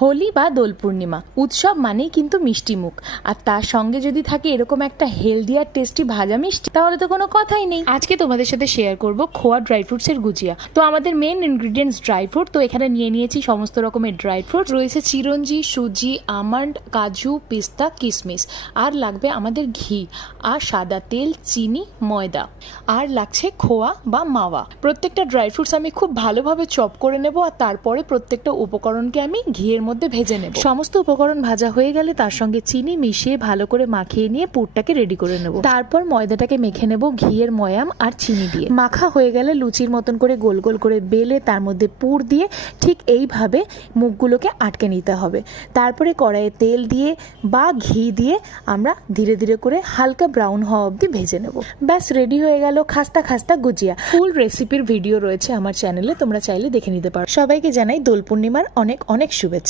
হোলি বা দোল পূর্ণিমা উৎসব মানেই কিন্তু মিষ্টি মুখ, আর তার সঙ্গে যদি থাকে এরকম একটা হেলদি আর টেস্টি ভাজা মিষ্টি, তাহলে তো কোনো কথাই নেই। আজকে তোমাদের সাথে শেয়ার করব খোয়া ড্রাই ফ্রুটসের গুজিয়া। তো আমাদের মেন ইনগ্রিডিয়েন্টস ড্রাই ফ্রুট। তো এখানে নিয়ে নিয়েছি সমস্ত রকমের ড্রাই ফ্রুট, রয়েছে চিরঞ্জি, সুজি, আমন্ড, কাজু, পিস্তা, কিশমিশ, আর লাগবে আমাদের ঘি, আর সাদা তেল, চিনি, ময়দা, আর লাগছে খোয়া বা মাওয়া। প্রত্যেকটা ড্রাই ফ্রুটস আমি খুব ভালোভাবে চপ করে নেব, আর তারপরে প্রত্যেকটা উপকরণকে আমি ঘিয়ের মধ্যে ভেজে নেব। সমস্ত উপকরণ ভাজা হয়ে গেলে তার সঙ্গে চিনি মিশিয়ে ভালো করে মাখিয়ে নিয়ে পুরটাকে রেডি করে নেব। তারপর ময়দাটাকে মেখে নেব ঘিয়ের ময়াম আর চিনি দিয়ে। মাখা হয়ে গেলে লুচির মতন করে গোল গোল করে বেলে তার মধ্যে পুর দিয়ে ঠিক এইভাবে মুখগুলোকে আটকে নিতে হবে। তারপরে কড়াইয়ে তেল দিয়ে বা ঘি দিয়ে আমরা ধীরে ধীরে করে হালকা ব্রাউন হওয়া অবধি ভেজে নেব। ব্যাস রেডি হয়ে গেল খাস্তা খাস্তা গুজিয়া। ফুল রেসিপির ভিডিও রয়েছে আমার চ্যানেলে, তোমরা চাইলে দেখে নিতে পারো। সবাইকে জানাই দোল পূর্ণিমার অনেক অনেক শুভেচ্ছা।